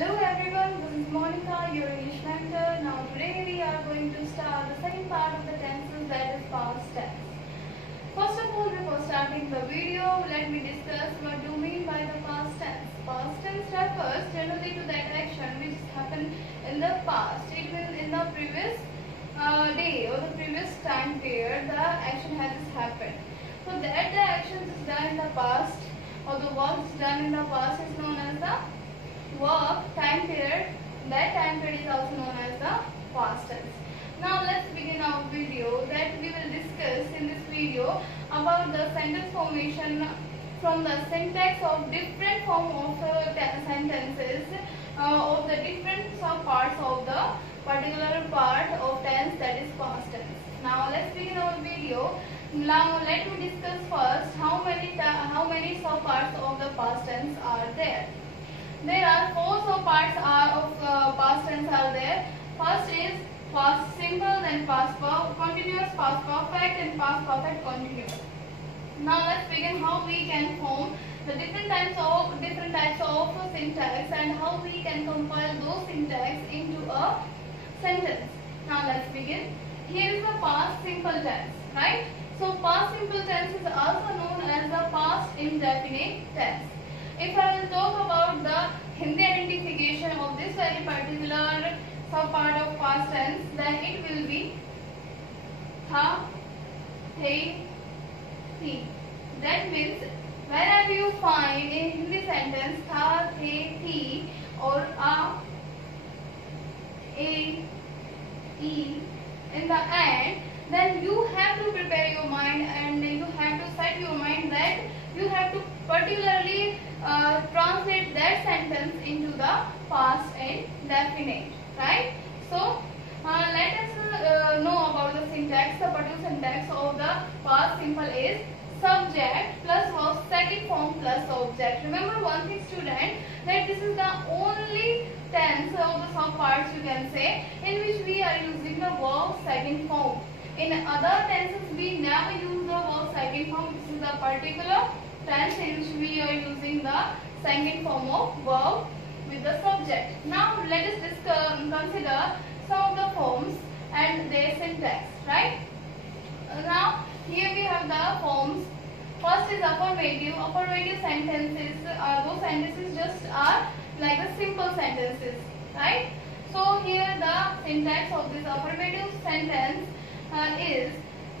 Hello everyone, this is Monica, your English mentor. Now today we are going to start the second part of the tenses, that is past tense. First of all, before starting the video, let me discuss what do you mean by the past tense. Past tense refers generally to that action which happened in the past. It means in the previous day or the previous time period the action has happened. So that the action is done in the past or the work is done in the past is known as the work time period. That time period is also known as the past tense. Now let's begin our video that we will discuss in this video about the sentence formation from the syntax of different form of sentences of the different parts of the particular part of tense, that is past tense. Now let's begin our video. Now let me discuss first how many subparts of the past tense are there. There are four subparts of past tense are there. First is past simple, then past continuous, past perfect, and past perfect continuous. Now let's begin how we can form the different types of syntax and how we can compile those syntax into a sentence. Now let's begin. Here is the past simple tense, right? So past simple tense is also known as the past indefinite tense. If I will talk about the Hindi identification of this very particular subpart of past tense, then it will be tha, the, thi. That means whenever you find in Hindi sentence tha, the, thi or a, e in the end, then you have to prepare your mind and you have to set your mind that you have to particularly translate that sentence into the past indefinite, right? So let us know about the syntax. The particular syntax of the past simple is subject plus verb second form plus object. Remember one thing, student, that this is the only tense of the subparts you can say in which we are using the verb second form. In other tenses we never use the verb second form. This is the particular tense in which we are using the second form of verb with the subject. Now let us consider some of the forms and their syntax, right? Now here we have the forms. First is affirmative. Affirmative sentences are those sentences just are like the simple sentences, right? So here the syntax of this affirmative sentence is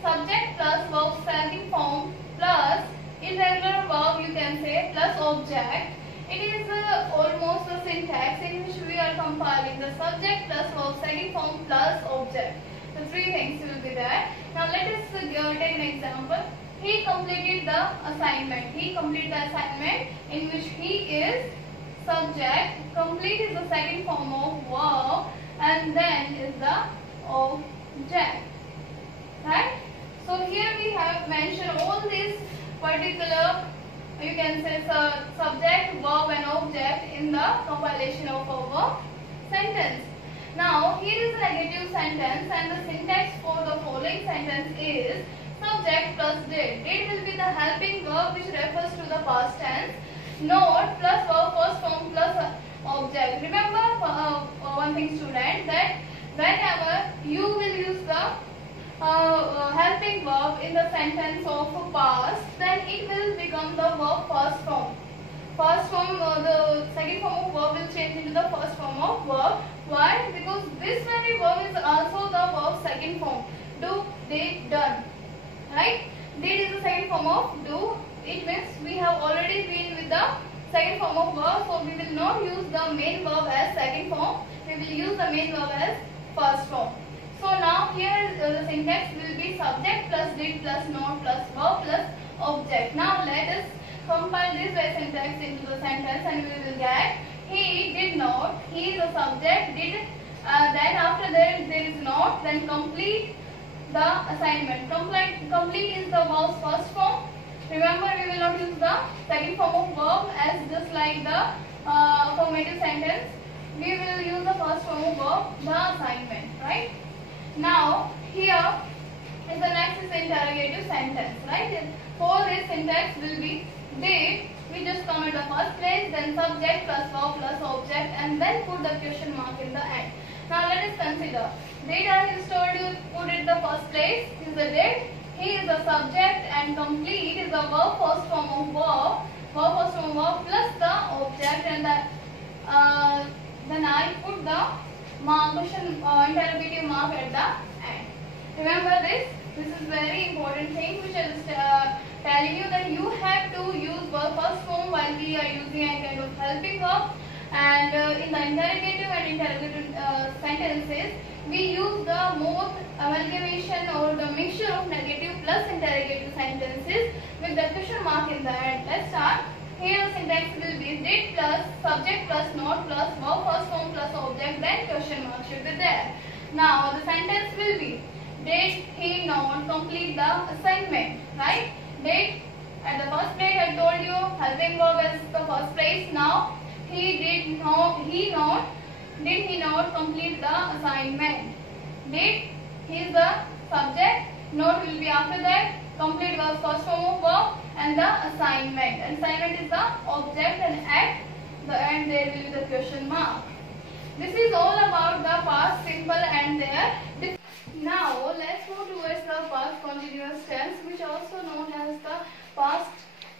subject plus verb second form plus irregular verb you can say plus object. It is almost the syntax in which we are compiling the subject plus verb second form plus object. The three things will be there. Now let us take an example. He completed the assignment. He completed the assignment in which he is subject. Complete is the second form of verb and then is the object. Right? So here we have mentioned all these particular, you can say subject, verb and object in the compilation of our sentence. Now here is a negative sentence and the syntax for the following sentence is subject plus did. Did will be the helping verb which refers to the past tense. Not plus verb first form plus object. Remember one thing, student, that whenever you will use the helping verb in the sentence of past, then it will become the verb first form. First form, the second form of verb will change into the first form of verb. Why? Because this very verb is also the verb second form. Do, did, done. Right? Did is the second form of do. It means we have already been with the second form of verb, so we will not use the main verb as second form. We will use the main verb as first form. So now here the syntax will be subject plus did plus not plus verb plus object. Now let us compile this by syntax into the sentence and we will get he did not. He is the subject, did, then after that there is not, then complete the assignment. Complete is the verb's first form. Remember we will not use the second form of verb as just like the affirmative sentence. We will use the first form of verb, the assignment, right? Now here is the next is interrogative sentence, right? For this syntax will be did, we just come at the first place, then subject plus verb plus object and then put the question mark in the end. Now let us consider. Did I have told you put it the first place is the did. He is the subject and complete is the verb first form of verb. Verb first form of verb plus the object and then I put the question interrogative mark at the end. Remember this. This is very important thing which I was telling you that you have to use verb first form while we are using a kind of helping verb, and in the interrogative and interrogative sentences we use the more amalgamation or the mixture of negative plus interrogative sentences with the question mark in the end. Let's start. Here the syntax will be did plus subject plus not plus verb first form plus object, then question mark should be there. Now the sentence will be did he not complete the assignment, right? Did at the first place I told you helping verb is the first place. Now did he not complete the assignment? Did he is the subject, not will be after that, complete was first form of verb and the assignment. Assignment is the object and at the end there will be the question mark. This is all about the past simple and their. Now let's move towards the past continuous tense, which also known as the past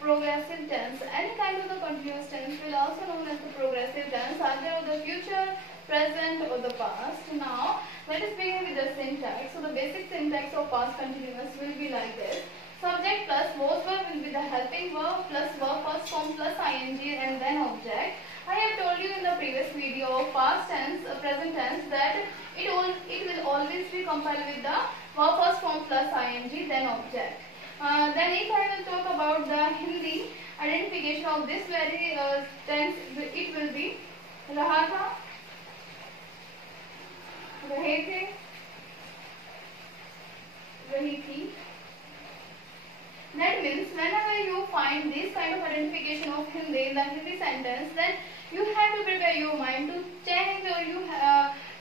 progressive tense. Any kind of the continuous tense will also known as the progressive tense, either of the future, present or the past. Now let us begin with the syntax. So the basic syntax of past continuous will be like this. Subject plus was verb will be the helping verb plus verb first form plus ing and then object. I have told you in the previous video of past tense, present tense that it will always be compiled with the verb first form plus ing then object. Then if I will talk about the Hindi identification of this very tense, it will be raha tha, rahe the, rahi thi. That means whenever you find this kind of identification of Hindi in the Hindi sentence, then you have to prepare your mind to change or you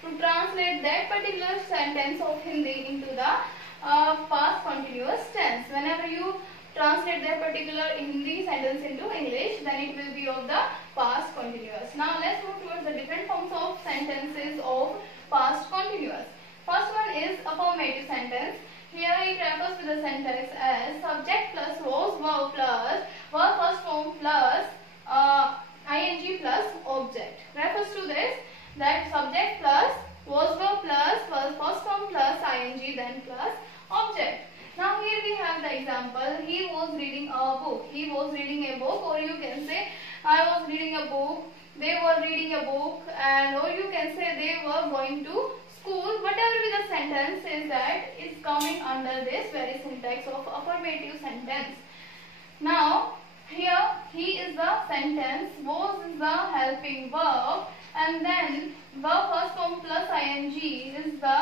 to translate that particular sentence of Hindi into the past continuous tense. Whenever you translate that particular Hindi sentence into English, then it will be of the past continuous. Now let's move towards the different forms of sentences of past continuous. First one is affirmative sentence. Here it refers to the sentence as subject plus was verb plus verb first form plus ing plus object. Refers to this that subject plus was verb plus verb first form plus ing then plus object. Now here we have the example. He was reading a book. He was reading a book, or you can say I was reading a book. They were reading a book, and or you can say they were going to school. Whatever be the sentence is that is coming under this very syntax of affirmative sentence. Now here he is the sentence, was is the helping verb, and then verb first form plus ing is the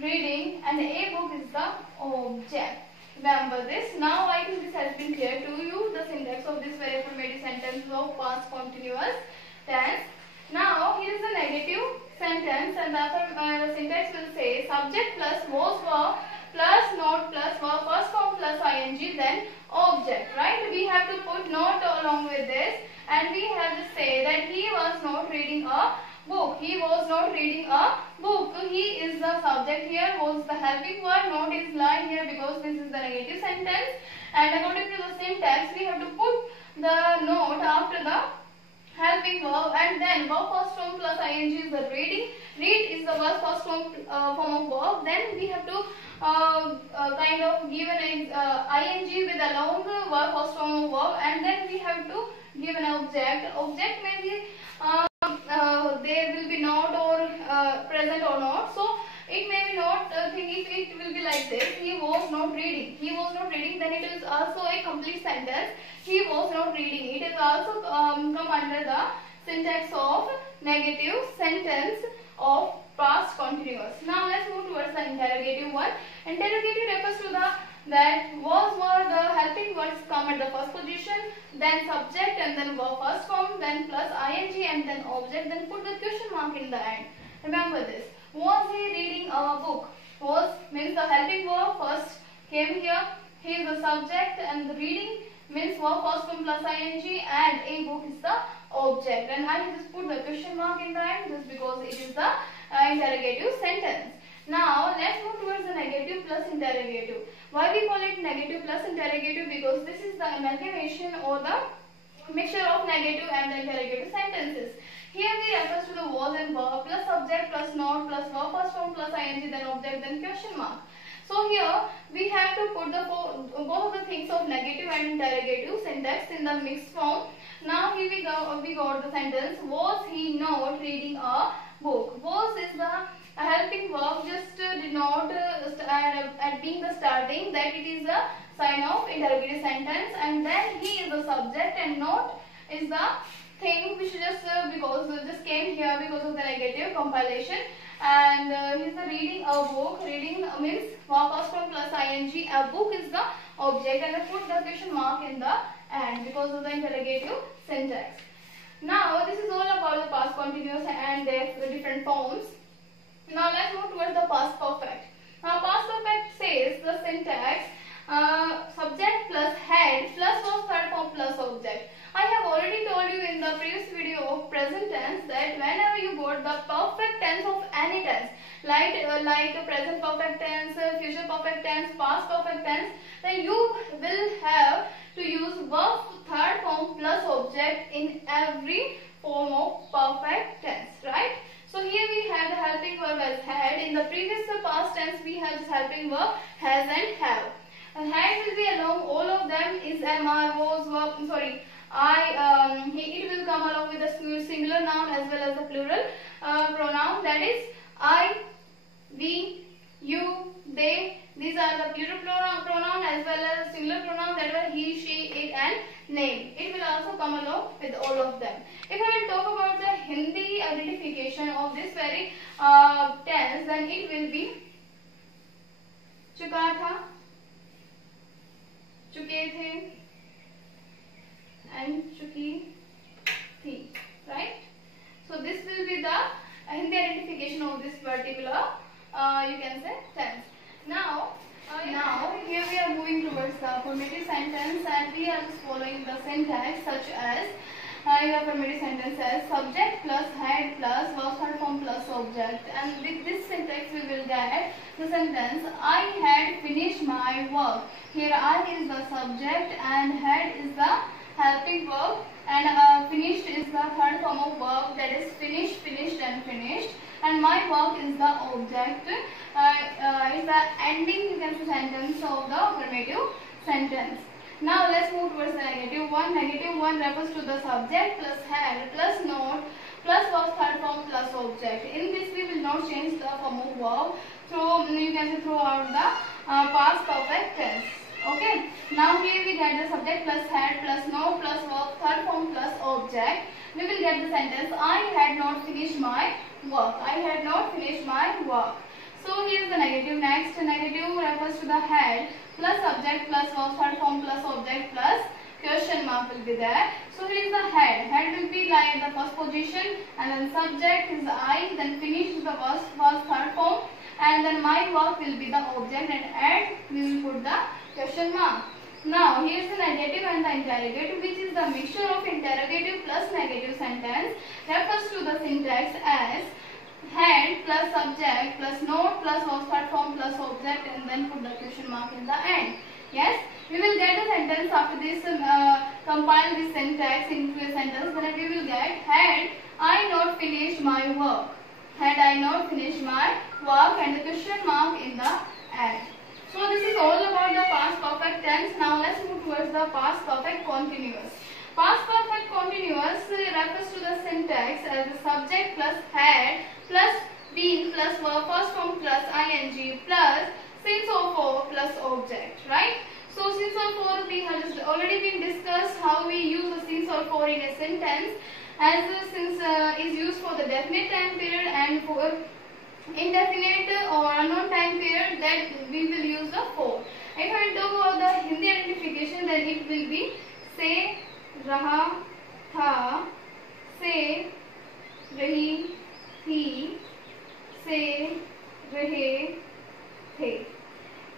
reading and a book is the object. Remember this. Now I think this has been clear to you, the syntax of this very affirmative sentence of past continuous tense. Now here is the negative sentence, and the syntax will say subject plus was verb plus not plus verb first form plus ing then object, right? We have to put not along with this, and we have to say that he was not reading a book. He was not reading a book. He is the subject here, was the helping word, not is lying here because this is the negative sentence, and according to the syntax we have to put the note after the helping verb, and then verb first form plus ing is the reading. Read is the verb first form of verb. Then we have to kind of give an ing with a long verb first form of verb, and then we have to give an object. Object may be there will be not or present or not. So it may be not think it will be like this. He was not reading. He was not reading. Then it is also a complete sentence. He was not reading. It is also come under the syntax of negative sentence of past continuous. Now let's move towards the interrogative one. Interrogative refers to the that was were the helping words come at the first position, then subject and then verb first form, then plus ing and then object, then put the question mark in the end. Remember this. Was he reading a book? Was means the helping verb first came here. He is the subject, and the reading means verb first form plus ing, and a book is the object, and I just put the question mark in the end just because it is the interrogative sentence. Now let's move towards the negative plus interrogative. Why we call it negative plus interrogative? Because this is the amalgamation or the mixture of negative and the interrogative sentences. Here we refers to the was and verb plus subject plus noun plus verb first form plus ing then object then question mark. So here we have to put the both of the things of negative and interrogative syntax in the mixed form. Now here we got the sentence, was he not reading a book? Was is the helping verb, just denote at being the starting that it is a sign of interrogative sentence, and then he is the subject and not is the thing which just just came here because of the negative compilation. And he is the reading a book. Reading means verb first form plus ing. A book is the object, and I put the question mark in the end because of the interrogative syntax. Now this is all about the past continuous and their different forms. Now let's move towards the past perfect. Now past perfect says the syntax subject plus head plus was third form plus object. I have already told you in the previous video of present tense that whenever you got the perfect tense of any tense, like present perfect tense, future perfect tense, past perfect tense, then you will have to use verb third form plus object in every form of perfect tense, right? So here we have the helping verb as had. In the previous past tense we have this helping verb has and have. And had will be along all of them is MR, was, verb, sorry, it will come along with the singular noun as well as the plural pronoun, that is I, we, you, they. These are the plural pronoun as well as singular pronoun, that were he, she, it and name. It will also come along with all of them. If I will talk about the Hindi identification of this very tense, then it will be चुका था, चुके थे and चुकी थी, right? So this will be the Hindi identification of this particular you can say tense. Now here we are moving towards the affirmative sentence, and we are just following the syntax such as your affirmative sentence as subject plus had plus verb third form plus object, and with this syntax we will get the sentence I had finished my work. Here I is the subject and had is the helping verb, and finished is the third form of verb, that is finished, finished and finished, and my work is the object. Is the ending you can say sentence of the affirmative sentence. Now let's move towards the negative one. Negative one refers to the subject plus had plus not plus verb third form plus object. In this we will not change the form of verb you can say throughout the past perfect tense. Okay. Now here we get the subject plus had plus not plus verb third form plus object. We will get the sentence I had not finished my work. I had not finished my work. So here is the negative. Next, negative refers to the had plus subject plus verb third form plus object plus question mark will be there. So here is the had. Had will be like the first position, and then subject is I, then finish is the verb third form, and then my work will be the object, and at we will put the question mark. Now here is the negative and the interrogative, which is the mixture of interrogative plus negative sentence, refers to the syntax as had plus subject plus not plus verb third form plus object, and then put the question mark in the end. Yes, we will get a sentence after this. Compile this syntax into a sentence. Then we will get had I not finished my work. Had I not finished my work, and the question mark in the end. So this is all about the past perfect tense. Now let's move towards the past perfect continuous. Past perfect continuous refers to the syntax as the subject plus had plus been plus verb first form plus ing plus since or for plus object, right? So since or for we have just already been discussed how we use the since or for in a sentence, as since is used for the definite time period, and for indefinite or unknown time period that we will use the for. If I talk about the Hindi identification, then it will be से रहा था, से रही थी, से रहे थे.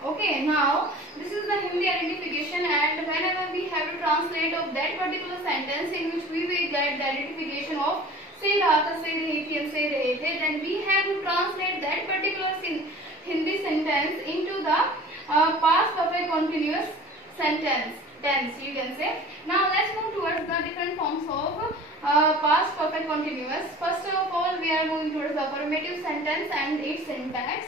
Okay, now this is the Hindi identification, and whenever we have to translate of that particular sentence in which we will get the identification of say raha tha, say rahi thi and say rahe the, then we have to translate that particular Hindi sentence into the past perfect continuous sentence tense, you can say. Now let's move towards the different forms of past perfect continuous. First of all, we are moving towards the affirmative sentence and its syntax.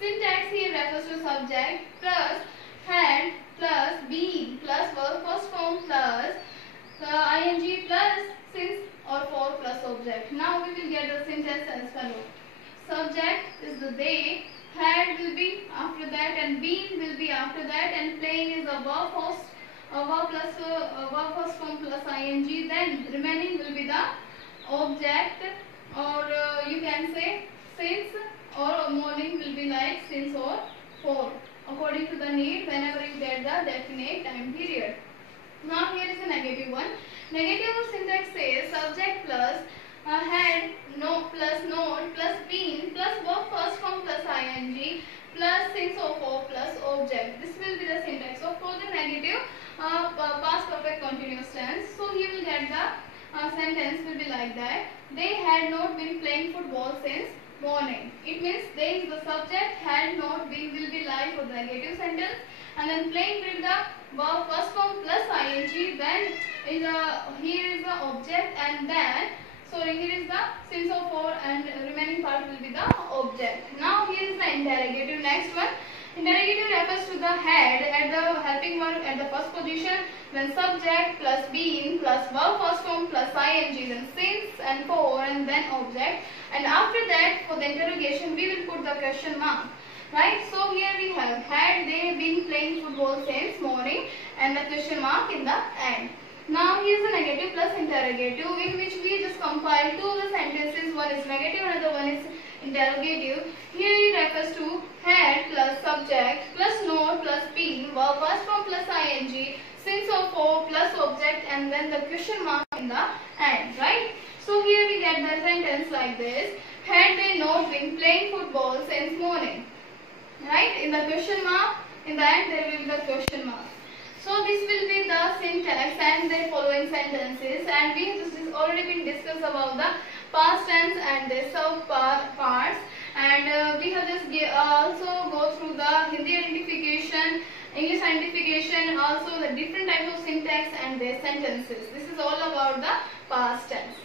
Syntax here refers to subject plus had plus been plus verb first form plus ing plus since or for plus object. Now we will get the syntax as follows. Subject is the they, had will be after that, and been will be after that, and playing is a verb first form plus ing. Then remaining will be the object, or you can say since, or morning will be like since or for, according to the need whenever you get the definite time period. Now here is the negative one. Negative syntax says subject plus had, no plus note plus been plus verb first form plus ing plus since or for plus object. This will be the syntax. So for the negative past perfect continuous tense, so you will get the sentence will be like that. They had not been playing football since morning. It means they is the subject, had not been will be like for the negative sentence, and then playing with the verb first form plus ing, then is here is the object, and then sorry, here is the since or for, and remaining part will be the object. Now here is the interrogative. Next one. Interrogative refers to the head at the helping verb at the first position, then subject plus been plus verb first form plus ing, then since and for, and then object. And after that, for the interrogation, we will put the question mark. Right? So here we have had they been playing football since morning, and the question mark in the end. Now here is the negative plus interrogative, in which we just compile two of the sentences. One is negative, another one is interrogative. Here it refers to had plus subject plus note plus been, verb first form plus ing, since or for plus object, and then the question mark in the end. Right? So here we get the sentence like this: had they not been playing football since morning. Right? In the question mark, in the end there will be the question mark. So this will be the syntax and the following sentences, and we have already been discussed about the past tense and the sub parts, and we have just also go through the Hindi identification, English identification, also the different types of syntax and their sentences. This is all about the past tense.